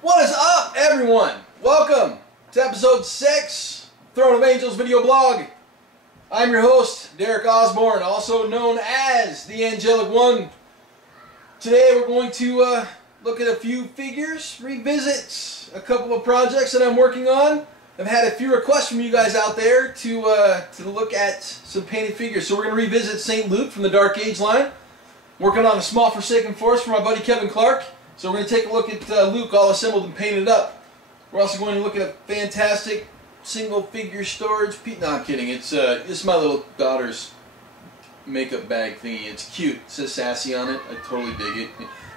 What is up, everyone? Welcome to episode 6, Throne of Angels video blog. I'm your host, Derek Osborne, also known as the Angelic One. Today we're going to look at a few figures, revisit a couple of projects that I'm working on. I've had a few requests from you guys out there to look at some painted figures. So we're going to revisit St. Luke from the Dark Age line. Working on a small Forsaken Force for my buddy Kevin Clark. So we're going to take a look at Luke all assembled and painted up. We're also going to look at a fantastic single figure storage piece. No, I'm kidding. It's this is my little daughter's makeup bag thingy. It's cute. It says sassy on it. I totally dig it.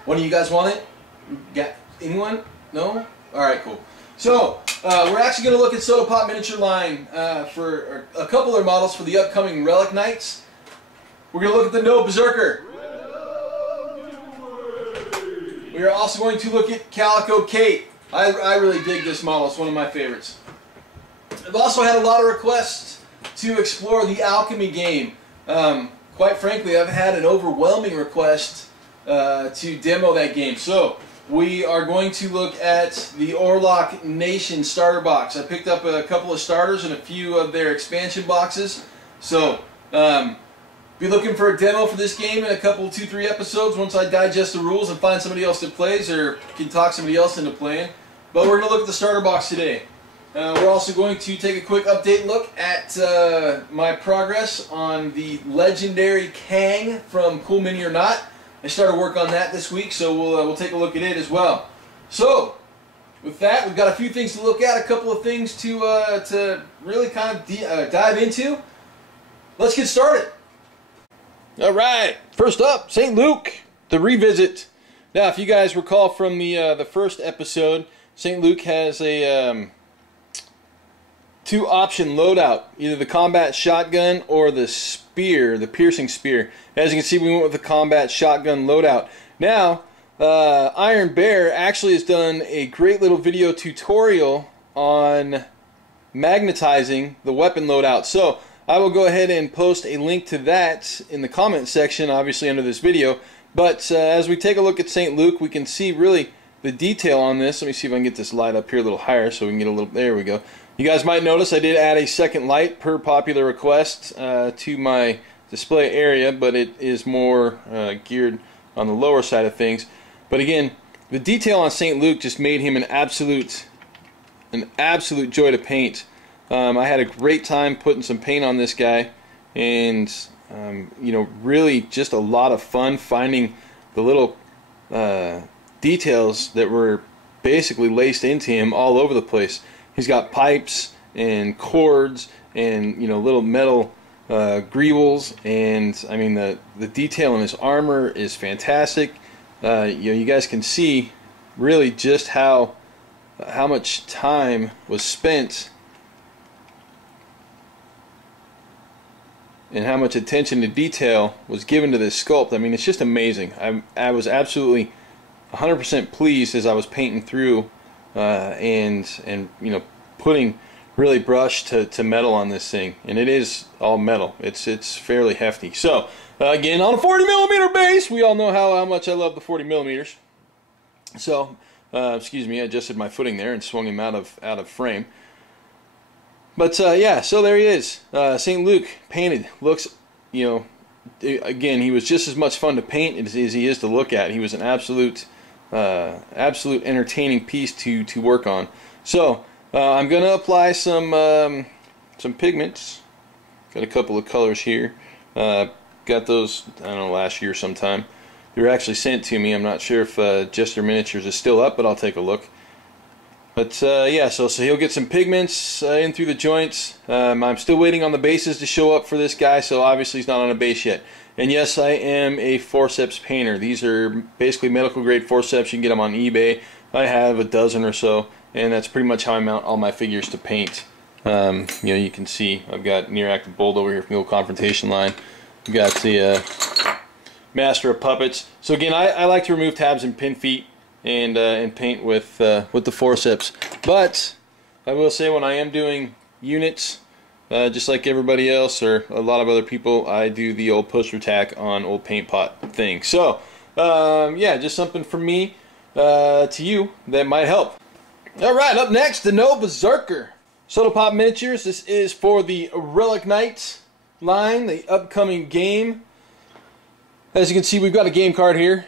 One of you guys want it? Got anyone? No? Alright, cool. So, we're actually going to look at Soda Pop Miniature line for a couple of models for the upcoming Relic Nights. We're going to look at the Noh Bezerker. We are also going to look at Calico Kate. I really dig this model. It's one of my favorites. I've also had a lot of requests to explore the Alkemy game. Quite frankly, I've had an overwhelming request to demo that game. So, we are going to look at the Aurlok Nation starter box. I picked up a couple of starters and a few of their expansion boxes. So, be looking for a demo for this game in a couple, 2-3 episodes once I digest the rules and find somebody else that plays or can talk somebody else into playing. But we're going to look at the starter box today. We're also going to take a quick update look at my progress on the legendary Cang from Cool Mini or Not. I started work on that this week, so we'll take a look at it as well. So, with that, we've got a few things to look at, a couple of things to really kind of dive into. Let's get started. All right, first up, St. Luke, the revisit. Now, if you guys recall from the first episode, St. Luke has a two-option loadout, either the combat shotgun or the spear, the piercing spear. As you can see, we went with the combat shotgun loadout. Now, Iron Bear actually has done a great little video tutorial on magnetizing the weapon loadout. So, I will go ahead and post a link to that in the comment section, obviously under this video. But as we take a look at St. Luke, we can see really the detail on this. Let me see if I can get this light up here a little higher so we can get a little, there we go. You guys might notice I did add a second light per popular request to my display area, but it is more geared on the lower side of things. But again, the detail on St. Luke just made him an absolute joy to paint. I had a great time putting some paint on this guy, and you know, really just a lot of fun finding the little details that were basically laced into him all over the place. He's got pipes and cords and, you know, little metal greebles, and I mean the detail in his armor is fantastic. You know, you guys can see really just how much time was spent and how much attention to detail was given to this sculpt. I mean, it's just amazing. I was absolutely 100% pleased as I was painting through and you know, putting really brush to metal on this thing, and it is all metal. It's fairly hefty. So again, on a 40mm base, we all know how much I love the 40mm. So excuse me, I adjusted my footing there and swung him out of frame. But yeah, so there he is. St. Luke painted. Looks, you know, again, he was just as much fun to paint as he is to look at. He was an absolute entertaining piece to work on. So I'm going to apply some pigments. Got a couple of colors here. Got those, I don't know, last year sometime. They were actually sent to me. I'm not sure if Jester Miniatures is still up, but I'll take a look. But yeah, so he'll get some pigments in through the joints. I'm still waiting on the bases to show up for this guy, so obviously he's not on a base yet. And yes, I am a forceps painter. These are basically medical grade forceps. You can get them on eBay. I have a dozen or so, and that's pretty much how I mount all my figures to paint. You know, you can see I've got Near Active Bold over here from the old Confrontation line. We've got the Master of Puppets. So again, I like to remove tabs and pin feet and paint with the forceps. But I will say, when I am doing units, just like everybody else or a lot of other people, I do the old poster tack on old paint pot thing. So yeah, just something for me. to you that might help. Alright, up next, the Noh Bezerker. Soda Pop Miniatures. This is for the Relic Night line, the upcoming game. As you can see, we've got a game card here.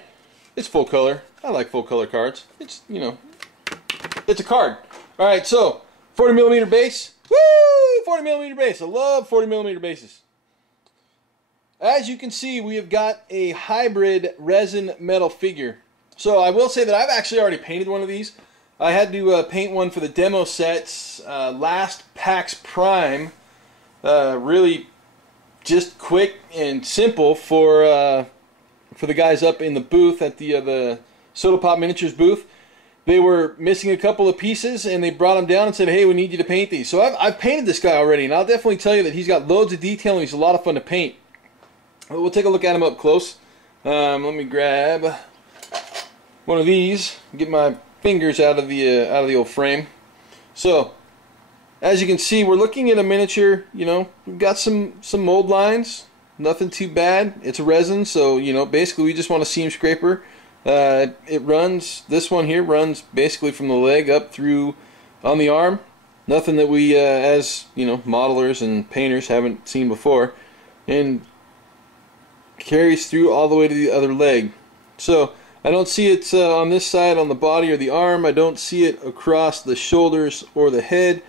It's full color. I like full color cards. It's, you know, it's a card. Alright, so 40mm base. Woo! 40mm base. I love 40mm bases. As you can see, we have got a hybrid resin metal figure. So I will say that I've actually already painted one of these. I had to paint one for the demo sets last PAX Prime. Really just quick and simple for the guys up in the booth at the Soda Pop Miniatures booth. They were missing a couple of pieces, and they brought them down and said, hey, we need you to paint these. So I've painted this guy already, and I'll definitely tell you that he's got loads of detail, and he's a lot of fun to paint. We'll take a look at him up close. Let me grab one of these, get my fingers out of the old frame. So, as you can see, we're looking at a miniature. You know, we've got some mold lines, nothing too bad. It's a resin, so you know, basically we just want a seam scraper. It runs. This one here runs basically from the leg up through on the arm. Nothing that we, as you know, modelers and painters haven't seen before, and carries through all the way to the other leg. So I don't see it on this side on the body or the arm. I don't see it across the shoulders or the head.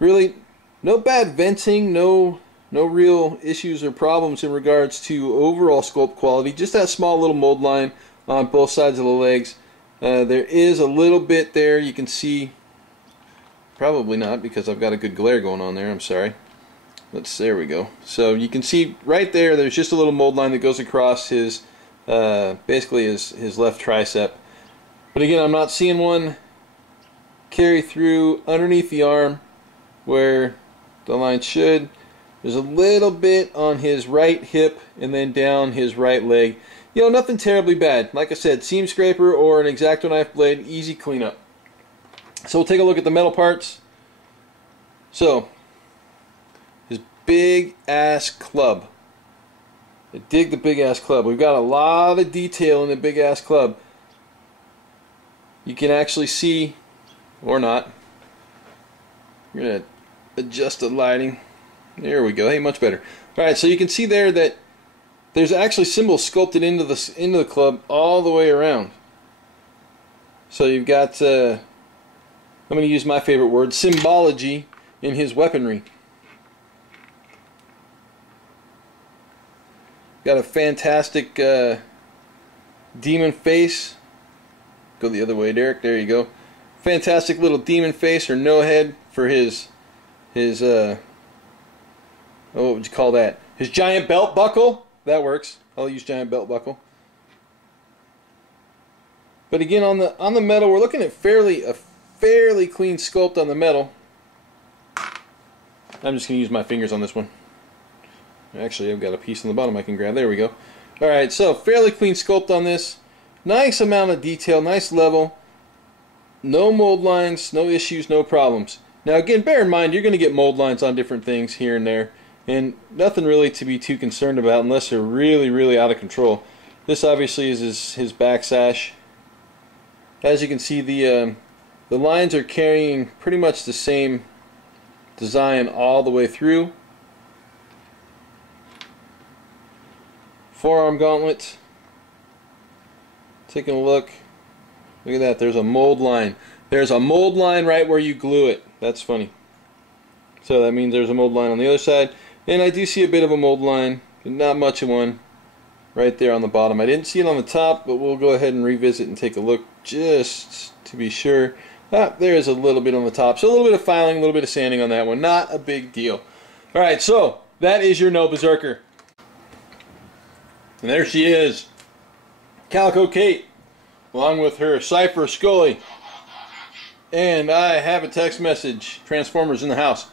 Really, no bad venting, no real issues or problems in regards to overall sculpt quality. Just that small little mold line on both sides of the legs. There is a little bit there. You can see, probably not because I've got a good glare going on there. I'm sorry. There we go. So you can see right there, there's just a little mold line that goes across his, basically his left tricep. But again, I'm not seeing one carry through underneath the arm where the line should. There's a little bit on his right hip and then down his right leg. You know, nothing terribly bad. Like I said, seam scraper or an X-Acto knife blade, easy cleanup. So we'll take a look at the metal parts. So, his big ass club. I dig the big ass club. We've got a lot of detail in the big ass club. You can actually see, or not. We're going to adjust the lighting. There we go. Hey, much better. Alright, so you can see there that there's actually symbols sculpted into the club all the way around. So you've got, I'm going to use my favorite word, symbology in his weaponry. Got a fantastic demon face. Go the other way, Derek. There you go. Fantastic little demon face or no head for his oh, what would you call that? His giant belt buckle. That works. I'll use giant belt buckle. But again, on the metal, we're looking at a fairly clean sculpt on the metal. I'm just going to use my fingers on this one. Actually, I've got a piece on the bottom I can grab. There we go. Alright, so fairly clean sculpt on this. Nice amount of detail, nice level. No mold lines, no issues, no problems. Now again, bear in mind, you're going to get mold lines on different things here and there. And nothing really to be too concerned about unless they're really, really out of control. This obviously is his back sash. As you can see, the lines are carrying pretty much the same design all the way through. Forearm gauntlet. Taking a look. Look at that. There's a mold line. There's a mold line right where you glue it. That's funny. So that means there's a mold line on the other side. And I do see a bit of a mold line, but not much of one right there on the bottom. I didn't see it on the top, but we'll go ahead and revisit and take a look just to be sure. There is a little bit on the top. So a little bit of filing, a little bit of sanding on that one. Not a big deal. Alright, so that is your Noh Bezerker. And there she is. Calico Kate, along with her Cypher Scully. And I have a text message. Transformers in the house.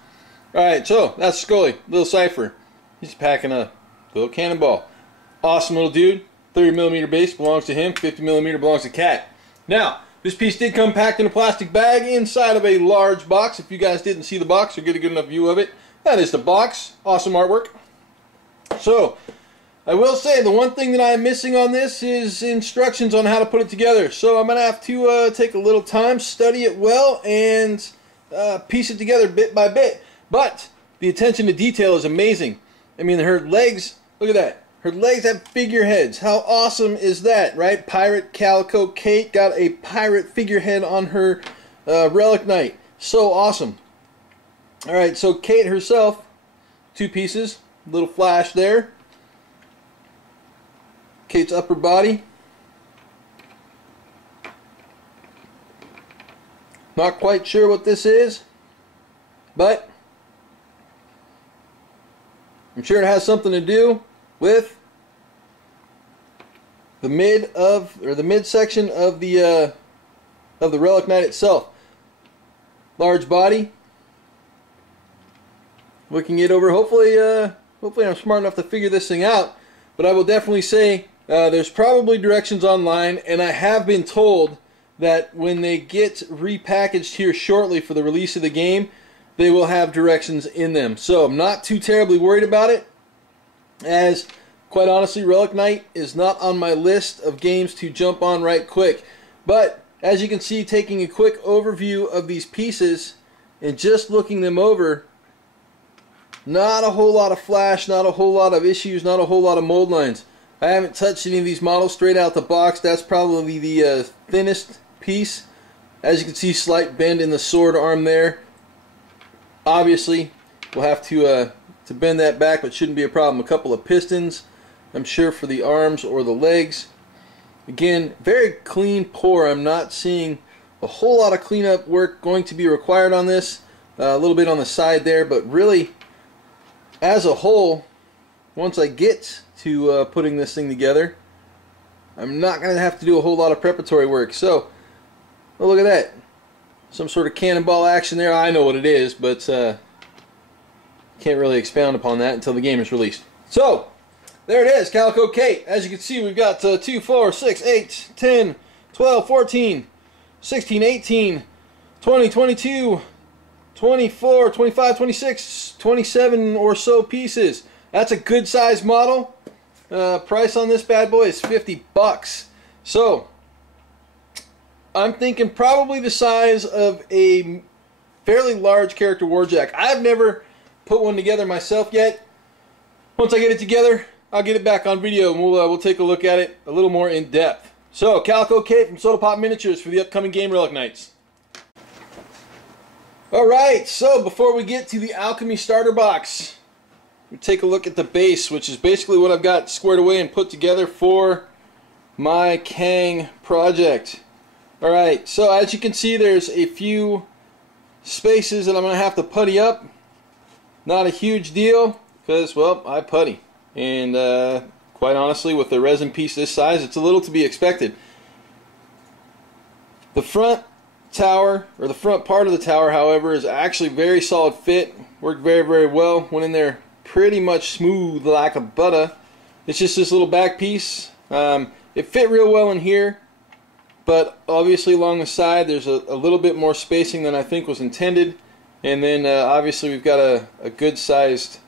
Alright, so that's Scully, little Cypher. He's packing a little cannonball. Awesome little dude. 30mm base belongs to him. 50mm belongs to Cat. Now, this piece did come packed in a plastic bag inside of a large box. If you guys didn't see the box or get a good enough view of it, that is the box. Awesome artwork. So, I will say the one thing that I am missing on this is instructions on how to put it together. So I'm going to have to take a little time, study it well, and piece it together bit by bit. But the attention to detail is amazing. I mean, her legs, look at that. Her legs have figureheads. How awesome is that, right? Pirate Calico Kate got a pirate figurehead on her Relic Night. So awesome. Alright, so Kate herself, 2 pieces, little flash there. Kate's upper body. Not quite sure what this is, but I'm sure it has something to do with the midsection of the Relic Knight itself. Large body. Looking it over. Hopefully I'm smart enough to figure this thing out. But I will definitely say there's probably directions online, and I have been told that when they get repackaged here shortly for the release of the game, they will have directions in them. So I'm not too terribly worried about it, as quite honestly, Relic Night is not on my list of games to jump on right quick. But as you can see, taking a quick overview of these pieces and just looking them over, not a whole lot of flash, not a whole lot of issues, not a whole lot of mold lines. I haven't touched any of these models straight out the box. That's probably the thinnest piece. As you can see, slight bend in the sword arm there. Obviously, we'll have to bend that back, but shouldn't be a problem. A couple of pistons, I'm sure, for the arms or the legs. Again, very clean pour. I'm not seeing a whole lot of cleanup work going to be required on this. A little bit on the side there, but really, as a whole, once I get to putting this thing together, I'm not going to have to do a whole lot of preparatory work. So, oh, look at that. Some sort of cannonball action there. I know what it is, but can't really expound upon that until the game is released. So, there it is, Calico Kate. As you can see, we've got 2, 4, 6, 8, 10, 12, 14, 16, 18, 20, 22, 24, 25, 26, 27 or so pieces. That's a good size model. Price on this bad boy is $50. So, I'm thinking probably the size of a fairly large character warjack. I've never put one together myself yet. Once I get it together, I'll get it back on video and we'll take a look at it a little more in depth. So, Calico Kate from Soda Pop Miniatures for the upcoming game Relic Nights. Alright, so before we get to the Alkemy starter box, we take a look at the base, which is basically what I've got squared away and put together for my Cang project. Alright, so as you can see, there's a few spaces that I'm going to have to putty up. Not a huge deal, because, well, I putty. And quite honestly, with a resin piece this size, it's a little to be expected. The front tower, or the front part of the tower, however, is actually very solid fit. Worked very, very well. Went in there pretty much smooth like a butter. It's just this little back piece. It fit real well in here, but obviously along the side there's a little bit more spacing than I think was intended. And then obviously we've got a good sized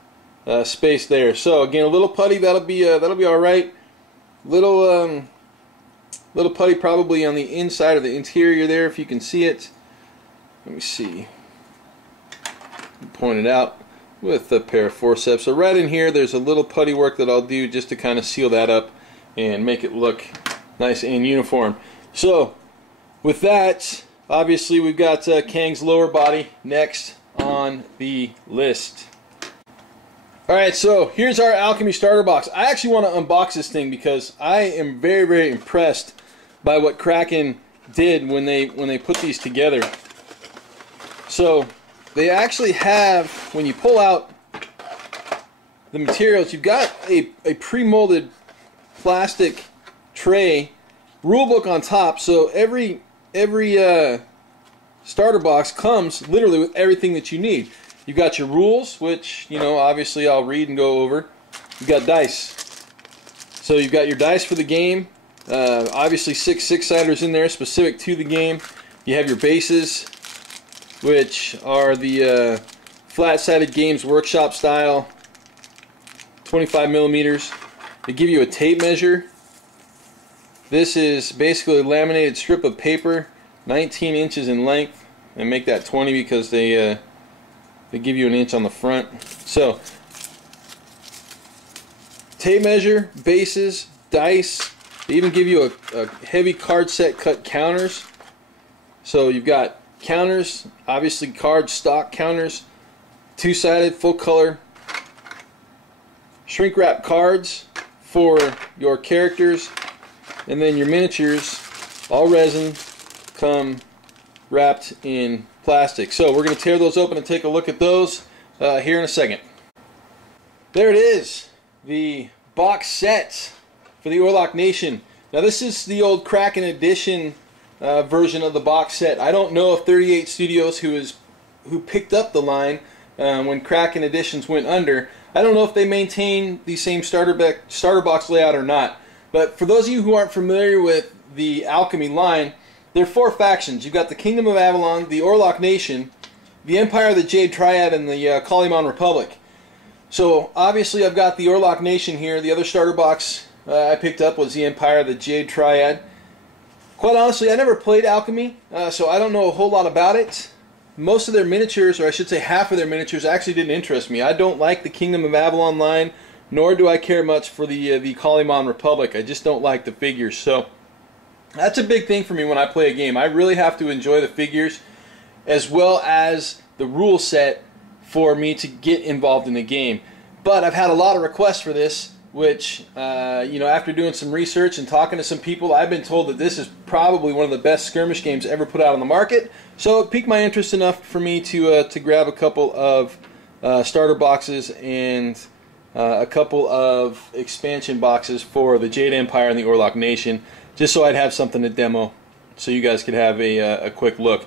space there. So again, a little putty, that'll be all right. Little putty probably on the inside of the interior there, if you can see it. Let me see. Point it out with a pair of forceps. So right in here, there's a little putty work that I'll do just to kind of seal that up and make it look nice and uniform. So with that, obviously we've got Cang's lower body next on the list. Alright, so here's our Alkemy starter box. I actually want to unbox this thing because I am very, very impressed by what Kraken did when they put these together. So they actually have, when you pull out the materials, you've got a pre-molded plastic tray, rulebook on top. So every starter box comes literally with everything that you need. You've got your rules, which, you know, obviously I'll read and go over. You've got dice. So you've got your dice for the game. Obviously 6 six-siders in there specific to the game. You have your bases, which are the flat-sided Games Workshop style 25 millimeters. They give you a tape measure. This is basically a laminated strip of paper, 19 inches in length, and make that 20 because they give you an inch on the front. So, tape measure, bases, dice. They even give you a heavy card set cut counters. So you've got counters, obviously card stock counters, two-sided, full color, shrink wrap cards for your characters, and then your miniatures, all resin, come wrapped in plastic. So we're going to tear those open and take a look at those here in a second. There it is, the box set for the Aurlok Nation. Now this is the old Kraken Edition version of the box set. I don't know if 38 Studios, who picked up the line when Kraken Editions went under, I don't know if they maintain the same starter box layout or not. But for those of you who aren't familiar with the Alkemy line, there are 4 factions. You've got the Kingdom of Avalon, the Aurlok Nation, the Empire of the Jade Triad, and the Calcio Republic. So obviously I've got the Aurlok Nation here. The other starter box I picked up was the Empire of the Jade Triad. Quite honestly, I never played Alkemy, so I don't know a whole lot about it. Most of their miniatures, or I should say half of their miniatures, actually didn't interest me. I don't like the Kingdom of Avalon line, nor do I care much for the Calcio Republic. I just don't like the figures. So that's a big thing for me when I play a game. I really have to enjoy the figures as well as the rule set for me to get involved in the game. But I've had a lot of requests for this, which, you know, after doing some research and talking to some people, I've been told that this is probably one of the best skirmish games ever put out on the market. So it piqued my interest enough for me to grab a couple of starter boxes and a couple of expansion boxes for the Jade Empire and the Aurlok Nation, just so I'd have something to demo, so you guys could have a quick look.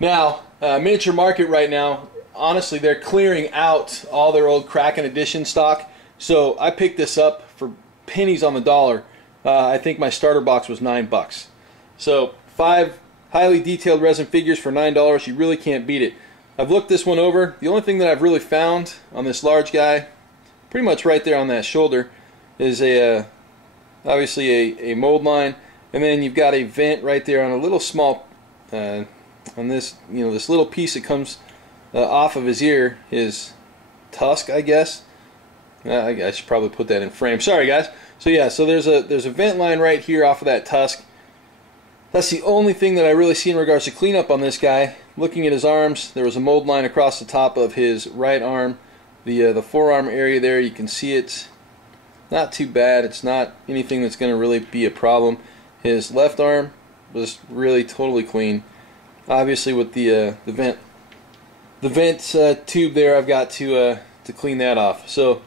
Now, miniature market right now, honestly, they're clearing out all their old Kraken Edition stock. So I picked this up for pennies on the dollar. I think my starter box was $9. So 5 highly detailed resin figures for $9. You really can't beat it. I've looked this one over. The only thing that I've really found on this large guy, pretty much right there on that shoulder, is obviously a mold line, and then you've got a vent right there on a little small on this, you know, this little piece that comes off of his ear, his tusk, I guess. I should probably put that in frame. Sorry, guys. So yeah, so there's a vent line right here off of that tusk. That's the only thing that I really see in regards to cleanup on this guy. Looking at his arms, there was a mold line across the top of his right arm. The forearm area there, you can see it. Not too bad. It's not anything that's going to really be a problem. His left arm was really totally clean. Obviously, with the vent tube there, I've got to clean that off. So,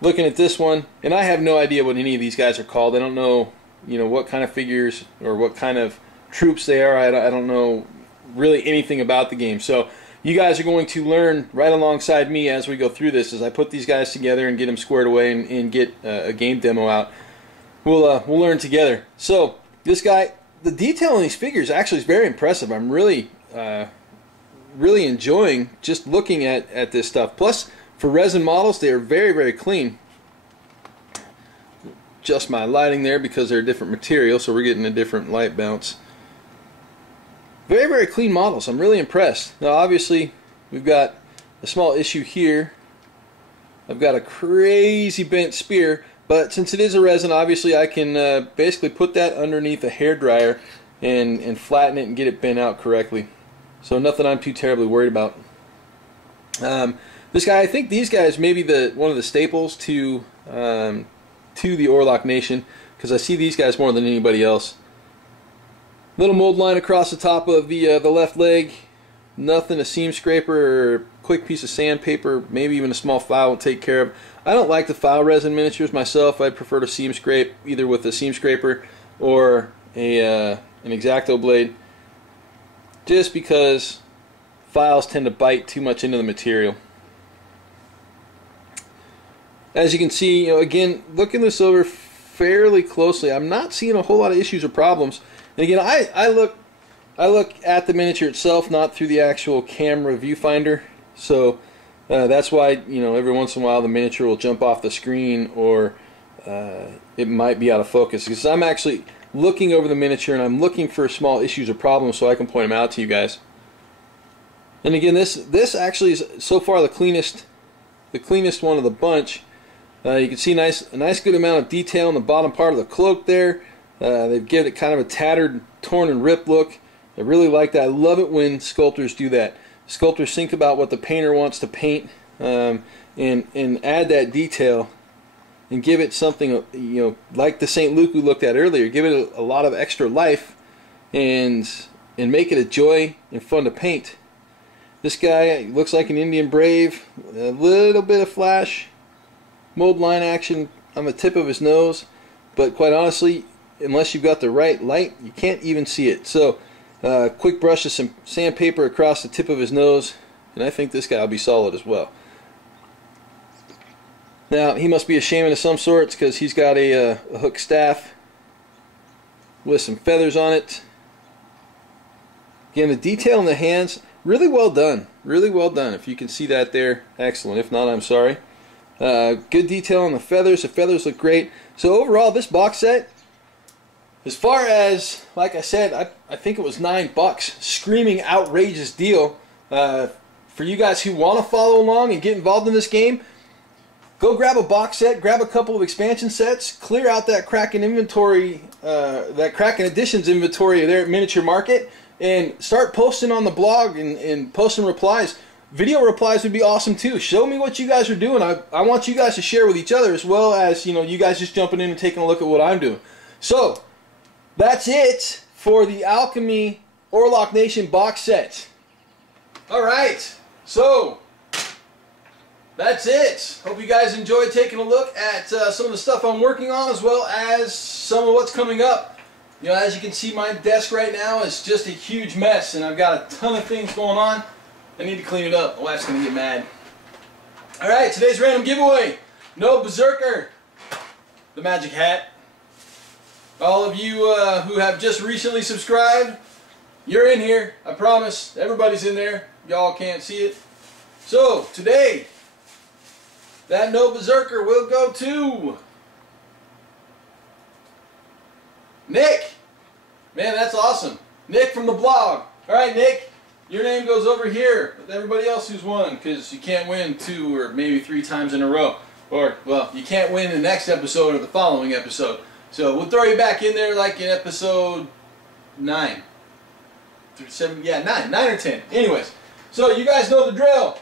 looking at this one, and I have no idea what any of these guys are called. I don't know, you know, what kind of figures or what kind of troops they are. I don't know really anything about the game. So, you guys are going to learn right alongside me as we go through this, as I put these guys together and get them squared away and get a game demo out. We'll learn together. So, this guy, the detail on these figures actually is very impressive. I'm really really enjoying just looking at this stuff. Plus, for resin models, they are very, very clean. Just my lighting there because they're a different material, so we're getting a different light bounce. Very, very clean models. I'm really impressed. Now, obviously, we've got a small issue here. I've got a crazy bent spear, but since it is a resin, obviously I can basically put that underneath a hairdryer and flatten it and get it bent out correctly. So nothing I'm too terribly worried about. This guy, I think these guys may be one of the staples to the Aurlok Nation, because I see these guys more than anybody else. Little mold line across the top of the left leg. Nothing a seam scraper or a quick piece of sandpaper, maybe even a small file will take care of. I don't like the file resin miniatures myself. I prefer to seam scrape either with a seam scraper or an X-Acto blade, just because files tend to bite too much into the material. As you can see, you know, again, looking this over fairly closely, I'm not seeing a whole lot of issues or problems. And again, I look at the miniature itself, not through the actual camera viewfinder. So that's why, you know, every once in a while the miniature will jump off the screen, or it might be out of focus, because I'm actually looking over the miniature and I'm looking for small issues or problems so I can point them out to you guys. And again, this actually is so far the cleanest one of the bunch. You can see a nice good amount of detail in the bottom part of the cloak there. They've given it kind of a tattered, torn and ripped look. I really like that. I love it when sculptors do that. Sculptors think about what the painter wants to paint, and add that detail and give it something, you know, like the St. Luke we looked at earlier. Give it a lot of extra life and make it a joy and fun to paint. This guy looks like an Indian Brave, a little bit of flash, mold line action on the tip of his nose, but quite honestly, unless you've got the right light, you can't even see it. So quick brush of some sandpaper across the tip of his nose, and I think this guy will be solid as well. Now, he must be a shaman of some sorts, because he's got a hook staff with some feathers on it. Again, the detail in the hands, really well done. Really well done. If you can see that there, excellent. If not, I'm sorry. Good detail on the feathers. The feathers look great. So overall, this box set, as far as, like I said, I think it was $9. Screaming outrageous deal. For you guys who want to follow along and get involved in this game, go grab a box set, grab a couple of expansion sets, clear out that Kraken inventory, that Kraken Editions inventory there at Miniature Market, and start posting on the blog and posting replies. Video replies would be awesome too. Show me what you guys are doing. I want you guys to share with each other, as well as, you know, you guys just jumping in and taking a look at what I'm doing. So that's it for the Alkemy Aurlok Nation box set. Alright, so that's it. Hope you guys enjoyed taking a look at some of the stuff I'm working on, as well as some of what's coming up. You know, as you can see, my desk right now is just a huge mess, and I've got a ton of things going on. I need to clean it up. My wife's going to get mad. Alright, today's random giveaway. Noh Bezerker, the magic hat. All of you who have just recently subscribed, you're in here. I promise. Everybody's in there. Y'all can't see it. So, today, that Noh Bezerker will go to Nick. Man, that's awesome. Nick from the blog. Alright, Nick, your name goes over here with everybody else who's won, because you can't win 2 or maybe 3 times in a row. Or, well, you can't win the next episode or the following episode. So we'll throw you back in there like in episode 9. 7, yeah, 9 or 10. Anyways, so you guys know the drill.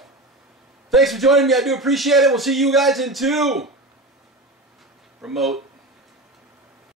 Thanks for joining me. I do appreciate it. We'll see you guys in 2. Remote.